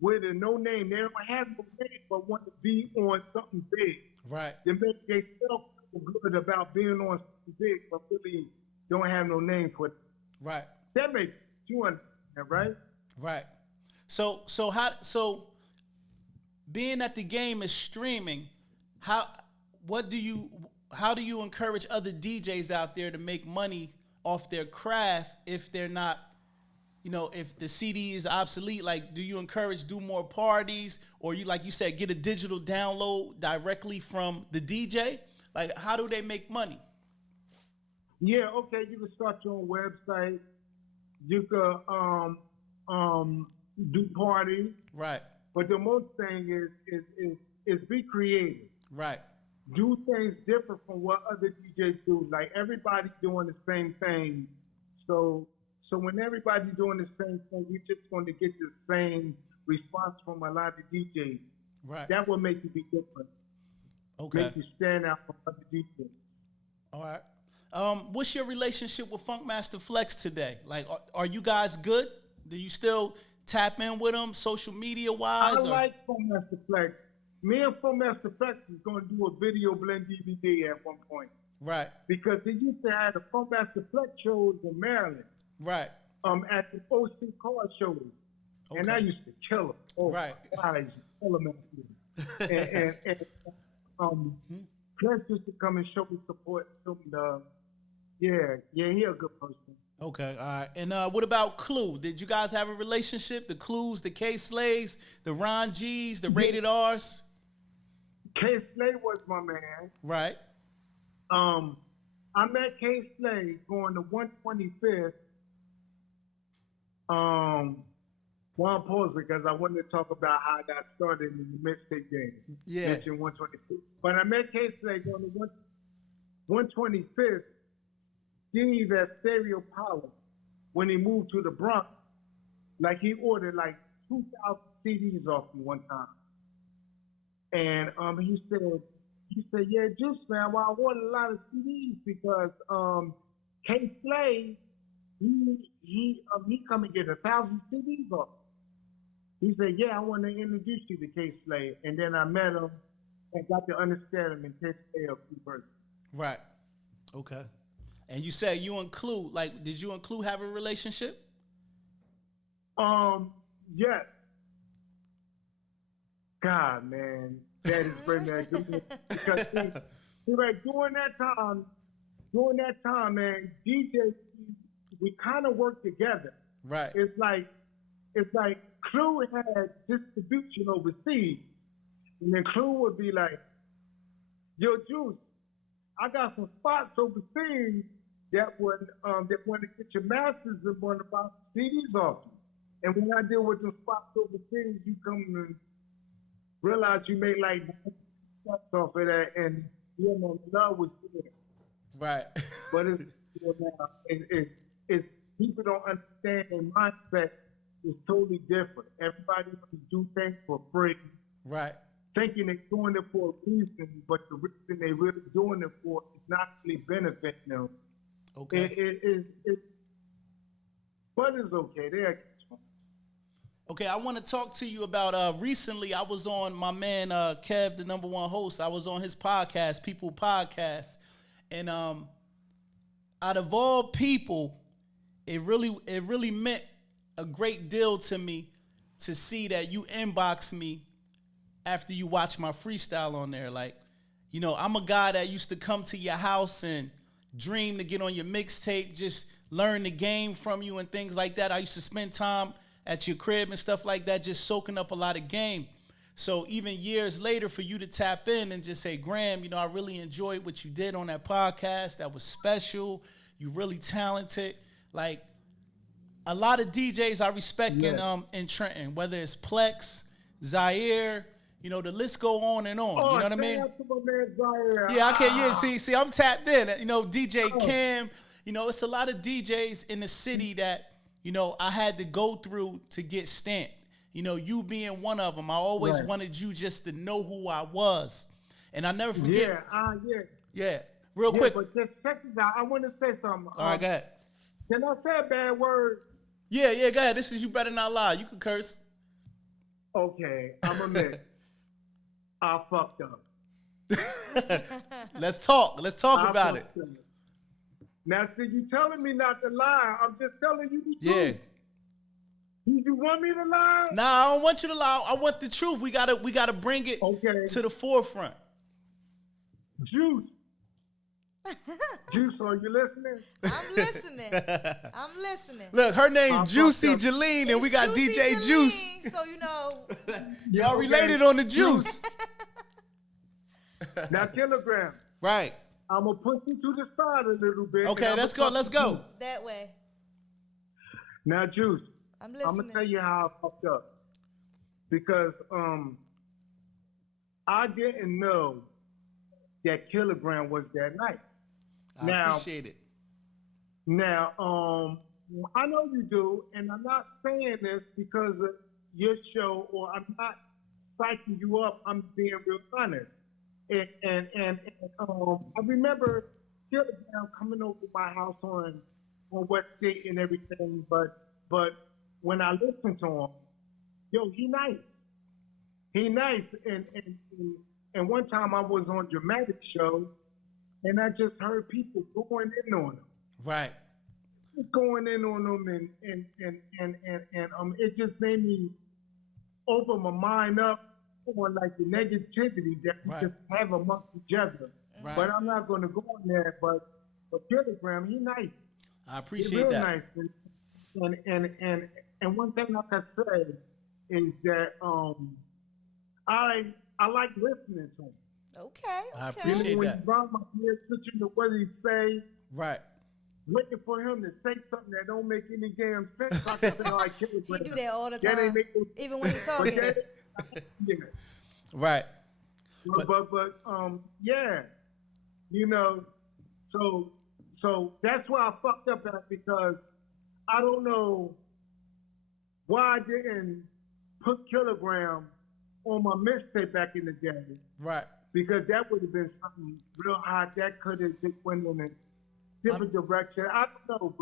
with a no name. They don't have no name, but want to be on something big. Right. They make themselves feel good about being on something big, but really don't have no name for it. Right. That makes you understand, right? Right. So being that the game is streaming, how do you encourage other DJs out there to make money off their craft if they're not, you know, if the CD is obsolete? Like, do you encourage do more parties, or you, like you said, get a digital download directly from the DJ? Like, how do they make money? Yeah, okay, you can start your own website. You could do parties. Right. But the most thing is be creative. Right. Do things different from what other DJs do. Like, everybody's doing the same thing. So when everybody's doing the same thing, you're just going to get the same response from a lot of DJs. Right. That will make you be different. Okay. Make you stand out from other DJs. All right. What's your relationship with Funkmaster Flex today? Like, are you guys good? Do you still tap in with him social media wise? I like Funkmaster Flex. Me and Funkmaster Flex is going to do a video blend DVD at one point. Right. Because they used to have the Funkmaster Flex shows in Maryland. Right. At the OC car shows. Okay. And I used to kill them. Oh, right. God, I used to kill them. and Flex used to come and show me support. Show me love. Yeah, he a good person. Okay, all right. And what about Clue? Did you guys have a relationship? The Clues, the K-Slays, the Ron G's, the Rated R's? K-Slay was my man. Right. I met K-Slay going to 125th. One pause because I wanted to talk about how I got started in the mixtape game. Yeah. Mentioned 125th. But I met K-Slay going to 125th. Steve at Stereo Power when he moved to the Bronx. Like, he ordered like 2,000 CDs off me one time. And he said, yeah, Juice, man, well, I ordered a lot of CDs because K-Slay, he come and get 1,000 CDs off. He said, yeah, I want to introduce you to K-Slay. And then I met him and got to understand him and K-Slay a few verses. Right. Okay. And you said you and Clue, like, did you and Clue have a relationship? Yes. God, man, that is bring that good because see, like during that time, man, DJs, we kind of worked together. Right. It's like Clue had distribution overseas, and then Clue would be like, "Yo, Juice, I got some spots overseas that want to get your masters and want to buy CDs off you. And when I deal with the spots overseas, you come and realize you make like spots off of that, and you know love was there. Right. But it's people don't understand their mindset is totally different. Everybody wants to do things for free. Right. Thinking they're doing it for a reason, but the reason they're really doing it for is not really benefiting them. Okay. But it's okay. Okay, I want to talk to you about recently I was on my man Kev, the #1 host. I was on his podcast, People Podcast, And out of all people, it really meant a great deal to me to see that you inbox me after you watch my freestyle on there. Like, you know, I'm a guy that used to come to your house and dream to get on your mixtape, just learn the game from you and things like that. I used to spend time at your crib and stuff like that, just soaking up a lot of game. So even years later, for you to tap in and just say, Graham, you know, I really enjoyed what you did on that podcast. That was special. You really talented. Like, a lot of DJs I respect in Trenton, whether it's Plex, Zaire, you know, the list go on and on. You know what I mean? Yeah, I can't. Yeah, see, I'm tapped in. You know, DJ Cam. You know, it's a lot of DJs in the city that, you know, I had to go through to get stamped. You know, you being one of them. I always wanted you just to know who I was, and I never forget. Yeah. Real quick. But just check this out. I want to say something. All right, go ahead. Can I say a bad word? Yeah, go ahead. This is You Better Not Lie. You can curse. Okay, I'm a admit. I fucked up. Let's talk about it. Up. Now, see, you telling me not to lie. I'm just telling you the truth. Yeah. You want me to lie? Nah, I don't want you to lie. I want the truth. We gotta bring it to the forefront. Juice. Juice, are you listening? I'm listening. Look, her name Juicy Jaleen, and we got Juicy DJ Jaleen, Juice. So, you know. Y'all related on the juice. Now, Kilogram. Right. I'm going to push you to the side a little bit. Okay, let's go. That way. Now, Juice. I'm listening. I'm going to tell you how I fucked up. Because I didn't know that Kilogram was that night. I appreciate it. Now, I know you do, and I'm not saying this because of your show, or I'm not psyching you up. I'm being real honest. And I remember Kilogram coming over to my house on West State and everything, but when I listened to him, yo, he nice. He nice. And one time I was on Dramatic Show, and I just heard people going in on him. Right. Going in on him, and it just made me open my mind up on like the negativity that we just have amongst each other. Right. But I'm not going to go in there. But Kilogram, he nice. I appreciate that. Nice. And one thing like I said is that I like listening to him. Okay. I appreciate when that. you brought my ear, switching to what he say. Right. Waiting for him to say something that don't make any damn sense. I can say, like, He do that all the time. Even when he's talking. Yeah. Right. But yeah, you know, so that's why I fucked up at, because I don't know why I didn't put Kilogram on my mixtape back in the day. Right. Because that would have been something real hot. That could have just went in a different direction. I don't know,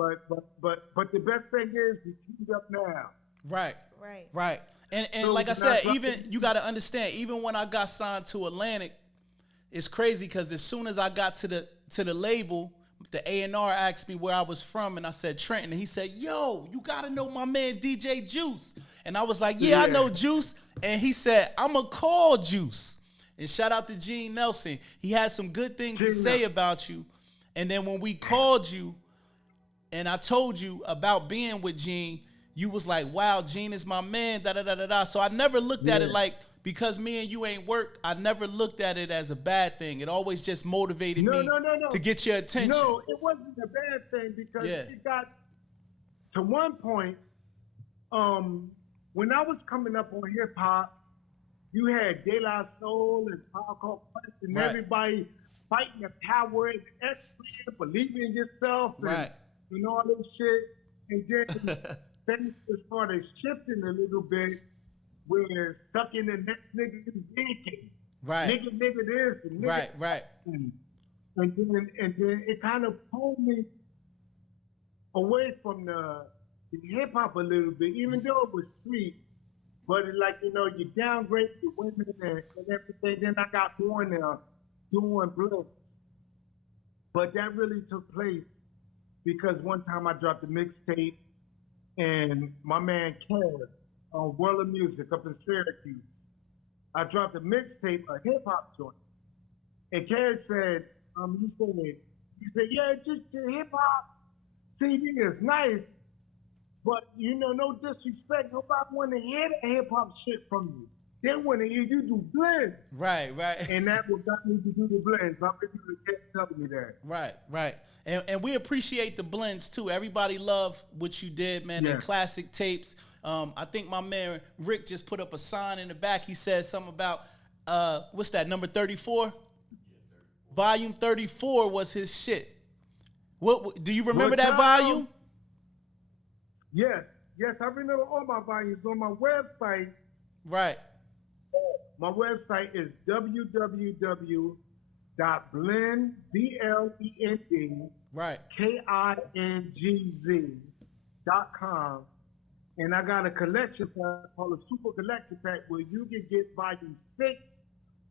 but the best thing is we teamed up now. Right. And So like I said, even you got to understand, even when I got signed to Atlantic, it's crazy because as soon as I got to the label, the A&R asked me where I was from, and I said Trenton, and he said, "Yo, you got to know my man DJ Juice." And I was like, "Yeah, I know Juice." And he said, "I'm going to call Juice." And shout out to Djing Nelson. He had some good things to say about you. And then when we called you and I told you about being with Djing, you was like, "Wow, Djing is my man, da-da-da-da-da." So I never looked at it like, because me and you ain't worked, I never looked at it as a bad thing. It always just motivated me to get your attention. No, it wasn't a bad thing because it got to one point, when I was coming up on hip-hop, you had De La Soul and Hardcore Quest and everybody fighting the power and excellence, believing in yourself and all this shit. And then things just started shifting a little bit, where stuck in the next nigga's thinking. Nigga this and nigga. Right. And then it kind of pulled me away from the hip hop a little bit, even though it was street. But it, like, you know, you downgrade the women and everything. Then I got going there doing bliss. But that really took place because one time I dropped a mixtape and my man Kev on World of Music up in Syracuse. I dropped a mixtape, a hip hop joint. And Kev said, he said, yeah, just the hip hop CD is nice, but no disrespect, nobody want to hear the hip hop shit from you. They want to hear you do blends. Right. And that's what got me to do the blends. I think you kept telling me that. Right. And we appreciate the blends too. Everybody love what you did, man. Yeah. The classic tapes. I think my man Rick just put up a sign in the back. He said something about what's that, number 34? Volume 34 was his shit. What do you remember that volume? Yes, I remember all my volumes on my website. Right. My website is www.blend, right, KINGZ.com. And I got a collection pack called a Super Collection Pack where you can get volume 6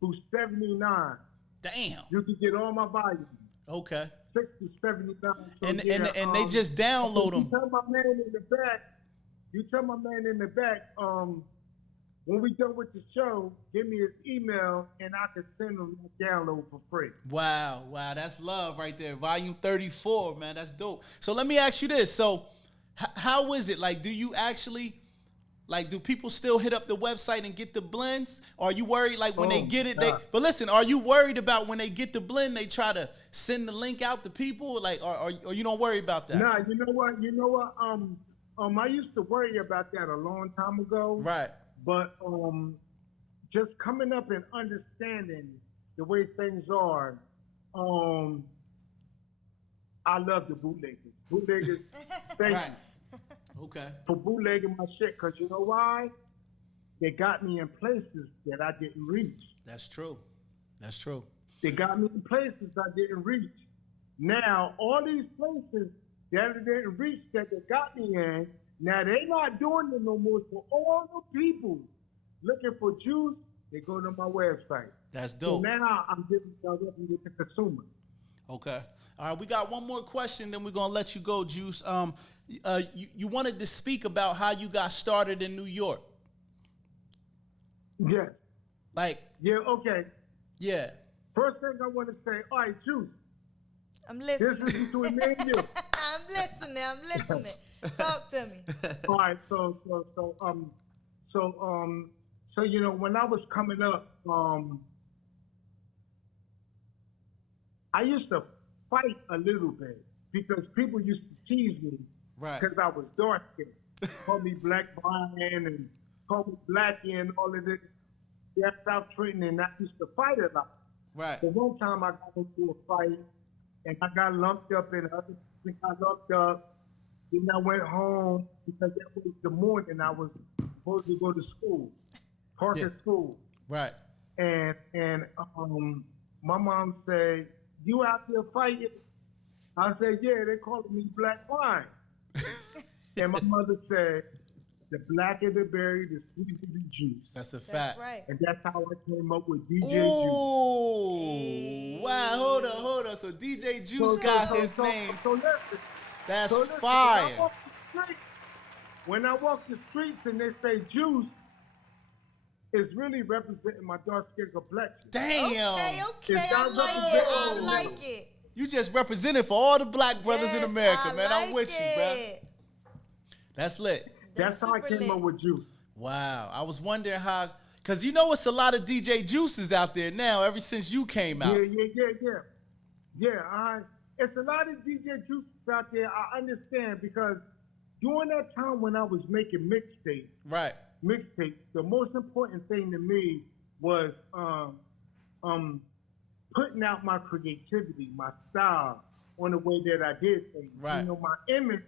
through 79. Damn. You can get all my volumes. Okay. 6 to 79. So and they just download them. You tell my man in the back, when we done with the show, give me his email and I can send him a download for free. Wow, that's love right there. Volume 34, man, that's dope. So let me ask you this. So how is it? Like, do you actually, do people still hit up the website and get the blends? Are you worried, when they get it, but listen, are you worried about when they get the blend, they try to send the link out to people? Or you don't worry about that? Nah, you know what? I used to worry about that a long time ago. Right. But just coming up and understanding the way things are, I love the bootleggers. Bootleggers, thank you. Okay. For bootlegging my shit, because you know why? They got me in places that I didn't reach. That's true. They got me in places I didn't reach. Now, all these places that I didn't reach that they got me in, now they not doing it no more. For all the people looking for juice, they go to my website. That's dope. So now I'm getting directly with the consumer. Okay. All right, we got one more question, then we're gonna let you go, Juice. You wanted to speak about how you got started in New York. Yeah. Yeah, okay. Yeah. First thing I want to say, all right, Juice. I'm listening. This is between me and you. I'm listening. Talk to me. All right, so when I was coming up, I used to fight a little bit because people used to tease me because I was dark skinned. Call me Black Brian and call me Blackie and all of this. Yeah, South Trenton, and I used to fight a lot. Right. But one time I got into a fight and I got lumped up and other people got lumped up. Then I went home because that was the morning I was supposed to go to school, Parker School. Right. And my mom said, "You out there fighting?" I said, "Yeah, they calling me Black Wine." And my mother said, "The blacker the berry, the sweeter the juice." That's a fact. That's right. And that's how I came up with DJ Juice. Wow, hold on. So DJ Juice got his name. So listen. That's fire. When I walk the streets and they say Juice, it's really representing my dark skin complexion. Damn. Okay. I like it. You just represented for all the black brothers in America, man. I'm with you, bro. That's lit. That's how I came up with Juice. Wow. I was wondering how, because you know it's a lot of DJ Juices out there now ever since you came out. Yeah, it's a lot of DJ Juices out there. I understand because during that time when I was making mixtapes, the most important thing to me was putting out my creativity, my style, on the way that I did things. Right. You know, my image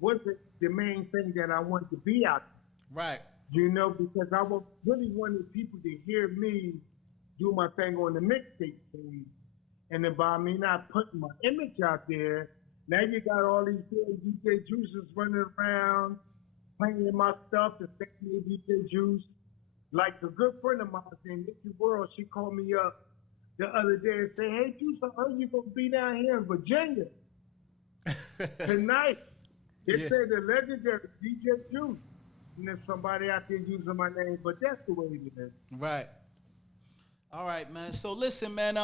wasn't the main thing that I wanted to be out there. Right. You know, because I really wanted people to hear me do my thing on the mixtape thing. And then by me not putting my image out there, now you got all these DJ Juices running around, playing my stuff and saying DJ Juice. Like a good friend of mine in Nikki World, she called me up the other day and say, hey, Juice, I heard you gonna be down here in Virginia tonight. They say the legendary DJ Juice. And there's somebody out there using my name, but that's the way it is. Right. All right, man. So listen, man.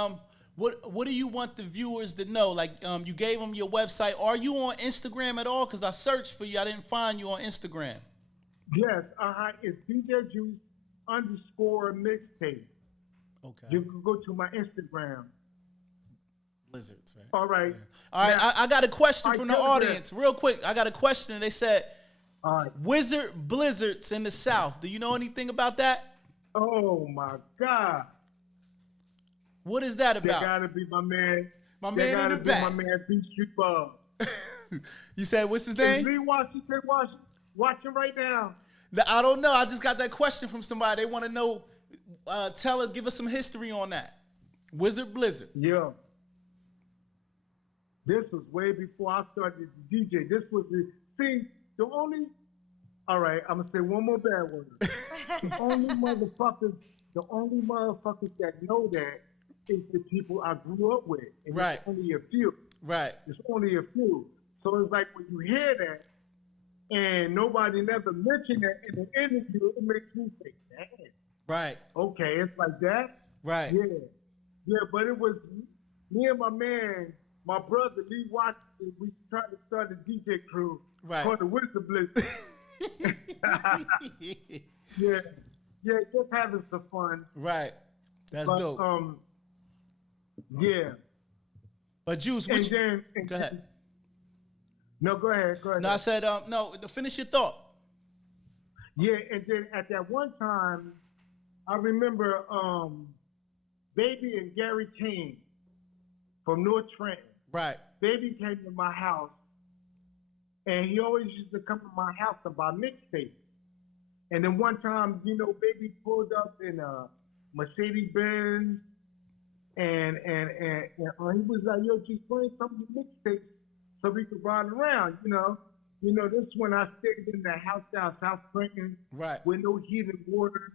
What do you want the viewers to know? Like, you gave them your website. Are you on Instagram at all? Because I searched for you. I didn't find you on Instagram. Yes. It's DJ Juice _mixtape. Okay. You can go to my Instagram. Blizzards, right? All right. Yeah. All right. Now, I got a question from the audience, real quick. I got a question. They said, Wizard Blizzards in the South. Do you know anything about that? Oh my God. What is that about? They gotta be my man. My man in the back. My man, P Street Bug. You said, what's his name? Is Lee Washington watching right now? I don't know. I just got that question from somebody. They want to know. Give us some history on that. Wizard Blizzard. Yeah. This was way before I started the DJ. This was all right, I'm gonna say one more bad word. The only motherfuckers that know that is the people I grew up with. And right. It's only a few. Right. It's only a few. So it's like when you hear that and nobody never mentioned that in the interview, it makes me say, damn. Right. Okay, it's like that? Right. Yeah. Yeah, but it was me and my man, my brother Lee Washington, we tried to start a DJ crew called the Wizard Blizzard. Yeah, just having some fun. Right, that's dope. Yeah. But Juice, go ahead. No, go ahead. No, I said no. Finish your thought. Yeah, and then at that one time, I remember Baby and Gary King from North Trenton. Right. Baby came to my house, and he always used to come to my house to buy mixtapes. And then one time, Baby pulled up in a Mercedes Benz, and he was like, yo, just bring some of your mixtapes so we could ride around, This is when I stayed in the house down South Trenton, right, with no heated water,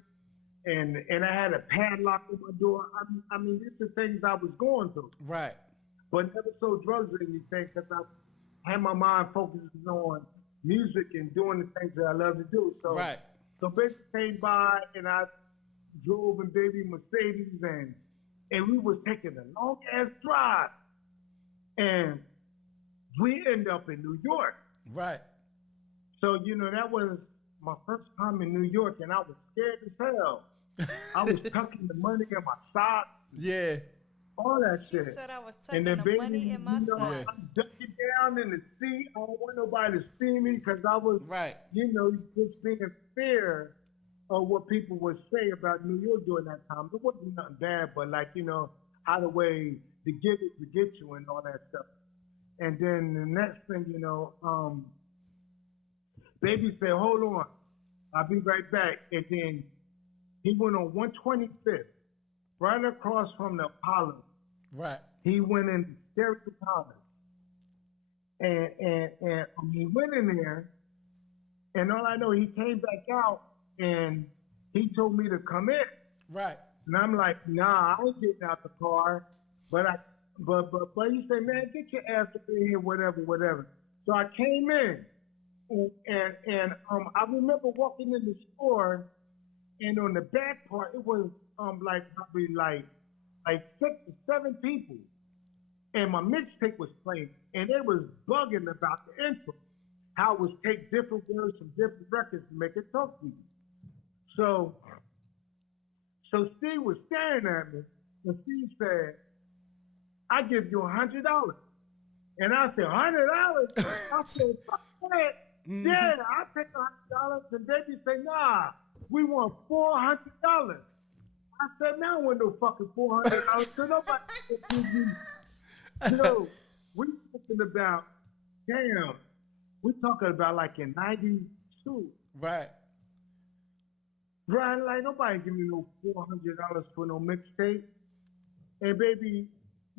and I had a padlock on my door. I mean, these are things I was going through. Right. But never sold drugs or anything, because I had my mind focused on music and doing the things that I love to do. So, right. So Baby came by, and I drove in Baby Mercedes, and we was taking a long ass drive, and we ended up in New York. Right. So that was my first time in New York, and I was scared as hell. I was tucking the money in my socks. Yeah. All that shit. He said I was tucking the money in my socks. I'm ducking down in the seat. I don't want nobody to see me because I was, just being in fear of what people would say about New York during that time. It wasn't nothing bad, but how the way to get you and all that stuff. And then the next thing, Baby said, hold on, I'll be right back. And then he went on 125th, right across from the Apollo. Right. He went in Stereo Palace. And he went in there, and all I know, he came back out, and he told me to come in. Right. And I'm like, nah, I ain't getting out the car. But he said, man, get your ass up in here, whatever. So I came in, and I remember walking in the store, and on the back part, it was probably like 6 to 7 people, and my mixtape was playing, and they was bugging about the intro, how it was take different words from different records to make it talk to you. So Steve was staring at me, and Steve said, I give you $100. And I said, $100? I said, fuck that. Yeah, I take $100. And Baby said, nah, we want $400. I said, man, I want no fucking $400. So nobody can give you. We talking about, we talking about like in 92. Right. Right, like nobody give me no $400 for no mixtape. And Baby,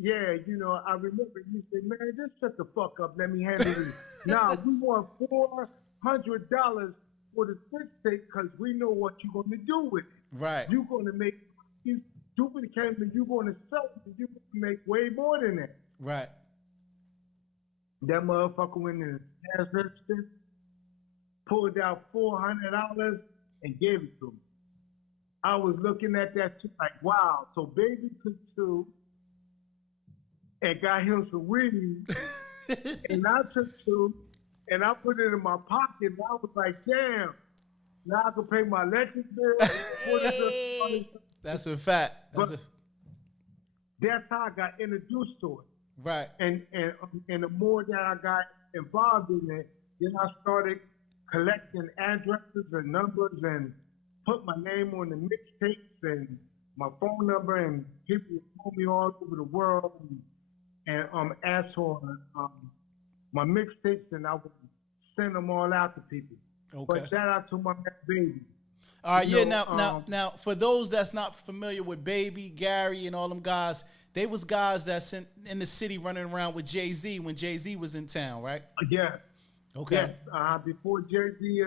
I remember you said, man, just shut the fuck up, let me handle this. Now, we want $400 for the mixtape because we know what you're going to do with it. Right. You're going to make, Jupiter came to you going to sell it, you can make way more than that. Right. That motherfucker went in the cash register, pulled out $400 and gave it to me. I was looking at that shit like, wow. So baby took two and got him some weed, and I took two and I put it in my pocket. And I was like, damn. Now I can pay my electric bill. That's a fact. That's how I got introduced to it. Right. And the more that I got involved in it, then I started collecting addresses and numbers and put my name on the mixtapes and my phone number, and people would call me all over the world and ask for my mixtapes, and I would send them all out to people. Okay. But shout out to my man Baby. All right, yeah. Now, for those that's not familiar with Baby, Gary, and all them guys, they was guys that's in the city running around with Jay-Z when Jay-Z was in town, right? Yes. Okay. Yes. Before Jay-Z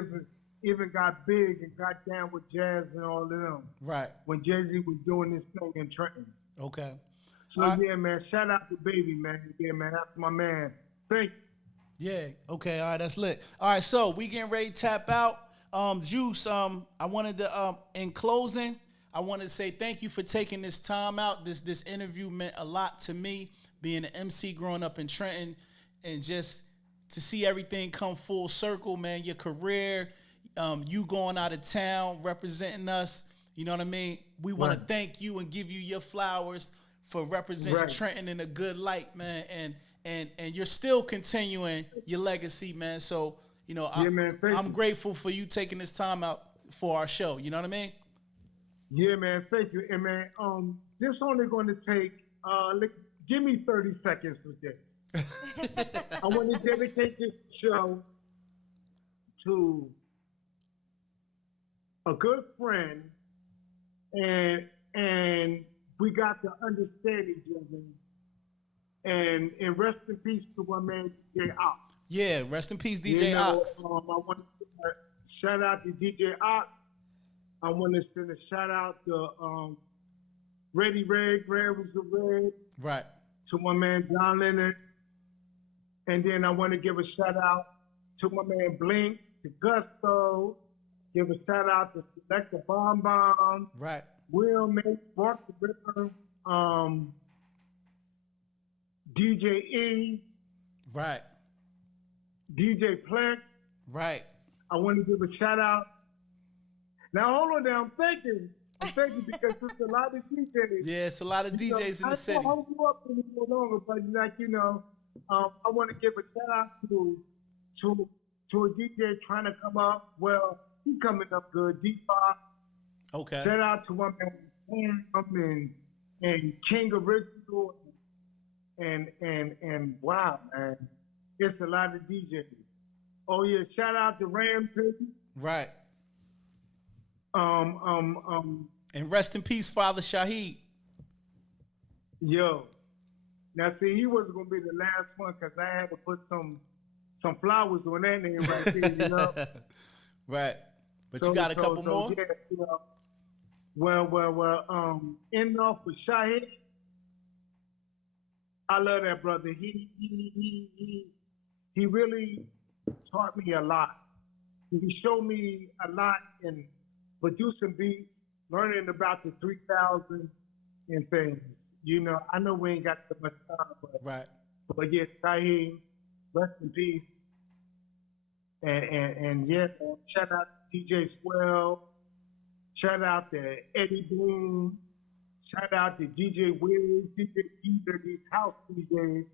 even got big and got down with Jazz and all of them. Right. When Jay-Z was doing this thing in Trenton. Okay. So yeah, man. Shout out to Baby, man. Yeah, man. That's my man. Thank you. Yeah. Okay. All right. That's lit. All right. So we getting ready to tap out. Juice. I wanted to in closing, I wanted to say thank you for taking this time out. This interview meant a lot to me, being an MC growing up in Trenton, and just to see everything come full circle, man. Your career, you going out of town representing us. You know what I mean? We want to thank you and give you your flowers for representing Trenton in a good light, man. And you're still continuing your legacy, man. So, you know, I'm grateful for you taking this time out for our show. You know what I mean? Yeah, man. Thank you. And man, this only going to take, give me 30 seconds with this. I want to dedicate this show to a good friend, and we got to understand each other. And rest in peace to my man DJ Ox. Yeah, rest in peace, DJ Ox. I want to shout out to DJ Ox. I want to send a shout out to Red was the Red. Right. To my man John Leonard. And then I want to give a shout out to my man Blink, to Gusto. Give a shout out to Selecta Bomb Bomb. Right. Will Make, Bark the Ripper. DJ E. Right. DJ Plex. Right. I want to give a shout out. Now hold on now, I'm thinking because there's a lot of DJs. Yeah, it's a lot of DJs in the city. I don't hold you up any more longer, but like, you know, I want to give a shout out to a DJ trying to come up. Well, he's coming up good. D-Pop. Okay. Shout out to my man and King Original and wow, man. It's a lot of DJs. Oh yeah, shout out to Rampage. Right. And rest in peace, Father Shaheed. Yo. Now see, he wasn't gonna be the last one because I had to put some flowers on that name right there, you know. Right. But you got a couple more? Yeah, you know, well, ending off with Shaheed. I love that brother. He really taught me a lot. He showed me a lot in producing beats, learning about the 3000 and things. You know, I know we ain't got so much time, but yes, Shaheed, rest in peace. And yes, shout out to DJ Swell. Shout out to Eddie Boone. Shout out to DJ Wiz, DJ Ether, these house DJs.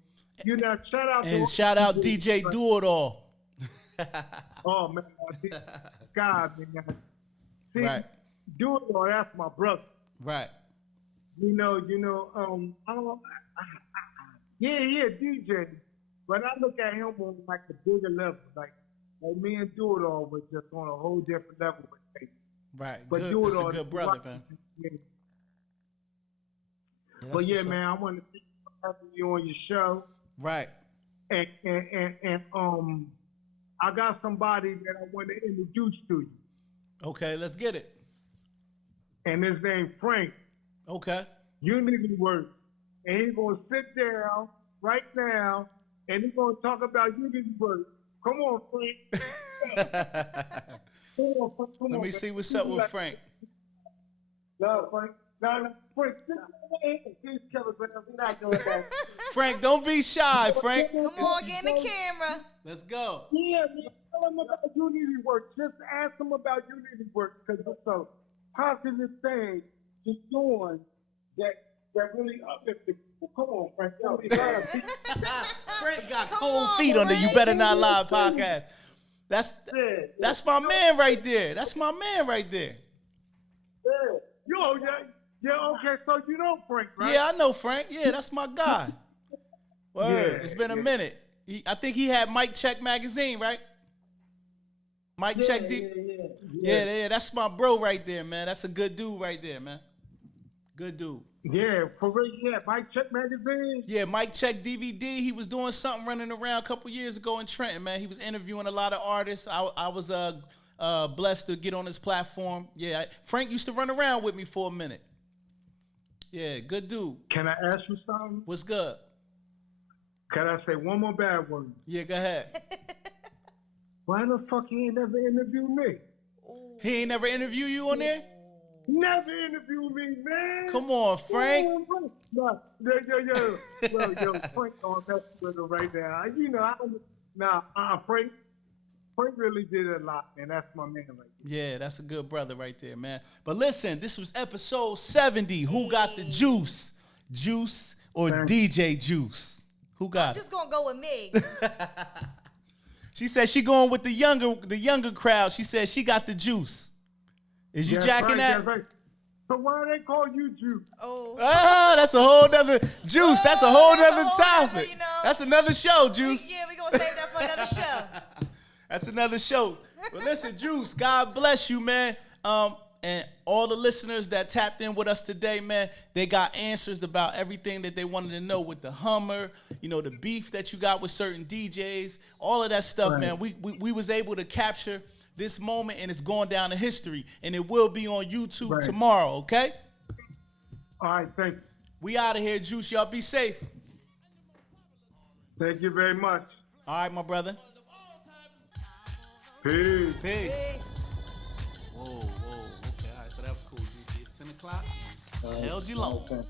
You know, shout out DJ Do It All. Oh man, God, man. See, Do It All, that's my brother. Right. You know, DJ, but I look at him on like a bigger level, like me and Do It All was just on a whole different level with me. Right. But good. Do It That's All, a good brother, man. But yeah, man, I want to thank you for having me on your show. Right. And I got somebody that I want to introduce to you. Okay, let's get it. And his name Frank. Okay. Unity Works. And he's going to sit down right now and he's going to talk about Unity Works. Come on, Frank. Let me see what's up with Frank. No, Frank. No, Frank. Frank, don't be shy, Frank. Come on, get in the camera. Let's go. Yeah, tell him about Unity Works. Just ask him about Unity Works because it's a positive thing he's doing that really uplifted people. Come on, Frank. Frank got cold feet on the You Better Not Lie podcast. That's my man right there. That's my man right there. Yeah, okay, so you know Frank, right? Yeah, I know Frank. Yeah, that's my guy. Word. Yeah, It's been a minute. I think he had Mike Check magazine, right? Mike Check Yeah, that's my bro right there, man. That's a good dude right there, man. Good dude. Yeah, for real, yeah. Mike Check magazine. Yeah, Mike Check DVD. He was doing something running around a couple years ago in Trenton, man. He was interviewing a lot of artists. I was blessed to get on his platform. Yeah, Frank used to run around with me for a minute. Yeah, good dude. Can I ask you something? What's good? Can I say one more bad word? Yeah, go ahead. Why the fuck he ain't never interviewed me? He ain't never interviewed you on there? Never interviewed me, man. Come on, Frank. Yo, Frank on that Twitter right now. You know, Frank really did a lot, man. That's my man right there. Yeah, that's a good brother right there, man. But listen, this was episode 70. Who got the juice? Juice or DJ Juice? Who got I'm just going to go with me. She said she going with the younger crowd. She said she got the juice. Is you jacking that? Right. So why do they call you Juice? Oh, that's a whole nother Juice. That's a whole nother topic. That's another show, Juice. we're going to save that for another show. That's another show. But listen, Juice, God bless you, man. And all the listeners that tapped in with us today, man, they got answers about everything that they wanted to know with the Hummer, the beef that you got with certain DJs, all of that stuff, right. Man. We was able to capture this moment, and it's going down in history, and it will be on YouTube tomorrow, okay? All right, thank you. We out of here, Juice. Y'all be safe. Thank you very much. All right, my brother. Peace. Whoa. Okay, all right, so that was cool, Juicy. It's 10 o'clock. Held you long. So come on,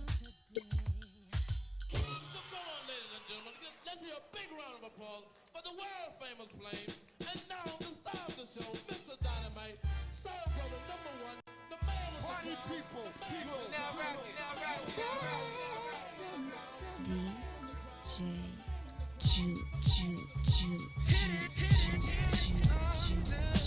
ladies and gentlemen. Let's hear a big round of applause for the world-famous Flame. And now the star of the show, Mr. Dynamite. Serve brother number one, the man with Party the people. Now rock it. DJ Juice.